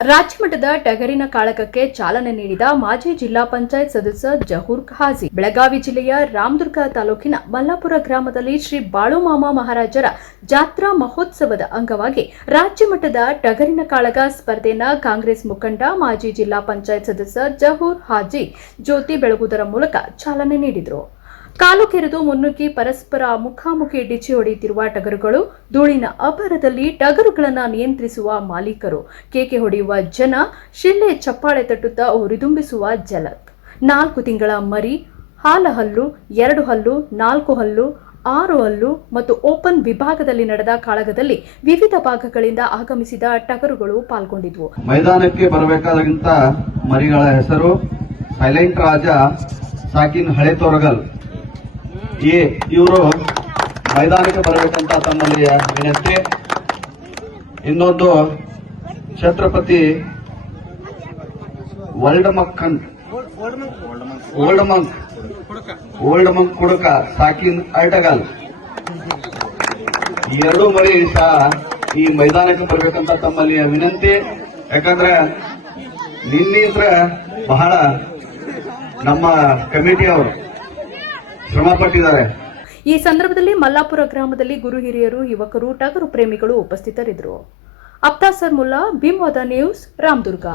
ರಾಜ್ಯ ಮಟ್ಟದ ಟಗರಿನ ಕಾಳಗಕ್ಕೆ ಚಾಲನೆ ನೀಡಿದ ಮಾಜಿ ಜಿಲ್ಲಾ ಪಂಚಾಯತ್ ಸದಸ್ಯ ಜಹೂರ್ ಖಾಜಿ. ಬೆಳಗಾವಿ ಜಿಲ್ಲೆಯ ರಾಮದುರ್ಗ ತಾಲೂಕಿನ ಮಲ್ಲಾಪುರ ಗ್ರಾಮದಲ್ಲಿ ಶ್ರೀ ಬಾಳುಮಾಮ ಮಹಾರಾಜರ ಜಾತ್ರಾ ಮಹೋತ್ಸವದ ಅಂಗವಾಗಿ ರಾಜ್ಯ ಮಟ್ಟದ ಟಗರಿನ ಕಾಳಗ ಸ್ಪರ್ಧೆಯನ್ನು ಕಾಂಗ್ರೆಸ್ ಮುಖಂಡ ಮಾಜಿ ಜಿಲ್ಲಾ ಪಂಚಾಯತ್ ಸದಸ್ಯ ಜಹೂರ್ ಖಾಜಿ ಜ್ಯೋತಿ ಬೆಳಗುವುದರ ಮೂಲಕ ಚಾಲನೆ ನೀಡಿದರು. ಕಾಲು ಕೆರೆದು ಮುನ್ನುಗ್ಗಿ ಪರಸ್ಪರ ಮುಖಾಮುಖಿ ಡಿಚ್ಚಿ ಹೊಡೆಯುತ್ತಿರುವ ಟಗರುಗಳು, ಧೂಳಿನ ಅಬ್ಬರದಲ್ಲಿ ಟಗರುಗಳನ್ನು ನಿಯಂತ್ರಿಸುವ ಮಾಲೀಕರು, ಕೇಕೆ ಹೊಡೆಯುವ ಜನ, ಶಿಳ್ಳೆ ಚಪ್ಪಾಳೆ ತಟ್ಟುತ್ತಾ ಹುರಿದುಂಬಿಸುವ ಜಲಕ್, 4 ತಿಂಗಳ ಮರಿ, ಹಾಲಹಲ್ಲು, 2 ಹಲ್ಲು, 4 ಹಲ್ಲು, 6 ಹಲ್ಲು ಮತ್ತು ಓಪನ್ ವಿಭಾಗದಲ್ಲಿ ನಡೆದ ಕಾಳಗದಲ್ಲಿ ವಿವಿಧ ಭಾಗಗಳಿಂದ ಆಗಮಿಸಿದ ಟಗರುಗಳು ಪಾಲ್ಗೊಂಡಿದ್ವು. ಮೈದಾನಕ್ಕೆ ಬರಬೇಕಾದಂತ ಮರಿಗಳ ಹೆಸರು ಸೈಲೆಂಟ್ ರಾಜ, ಸಾಕಿನ್ ಹಳೆ ತೋರಗಲ್. ಇವರು ಮೈದಾನಕ್ಕೆ ಬರಬೇಕಂತ ತಮ್ಮಲ್ಲಿ ವಿನಂತಿ. ಇನ್ನೊಂದು ಛತ್ರಪತಿ ಓಲ್ಡ್ ಮಂಕ್ ಕುಡಕ, ಸಾಕಿನ್ ಅಲ್ಟಗಲ್. 2 ಮರಿ ಸಹ ಈ ಮೈದಾನಕ್ಕೆ ಬರಬೇಕಂತ ತಮ್ಮಲ್ಲಿ ವಿನಂತಿ. ಯಾಕಂದ್ರೆ ನಿನ್ನಿಂದ ಬಹಳ ನಮ್ಮ ಕಮಿಟಿಯವರು ಶ್ರಮ ಪಟ್ಟಿದ್ದಾರೆ. ಈ ಸಂದರ್ಭದಲ್ಲಿ ಮಲ್ಲಾಪುರ ಗ್ರಾಮದಲ್ಲಿ ಗುರು ಹಿರಿಯರು, ಯುವಕರು, ಟಗರು ಪ್ರೇಮಿಗಳು ಉಪಸ್ಥಿತರಿದ್ದರು. ಅಬ್ತಾಸರ್ ಮುಲ್ಲಾ, ಭೀಮ್ವಾದ ನ್ಯೂಸ್, ರಾಮದುರ್ಗ.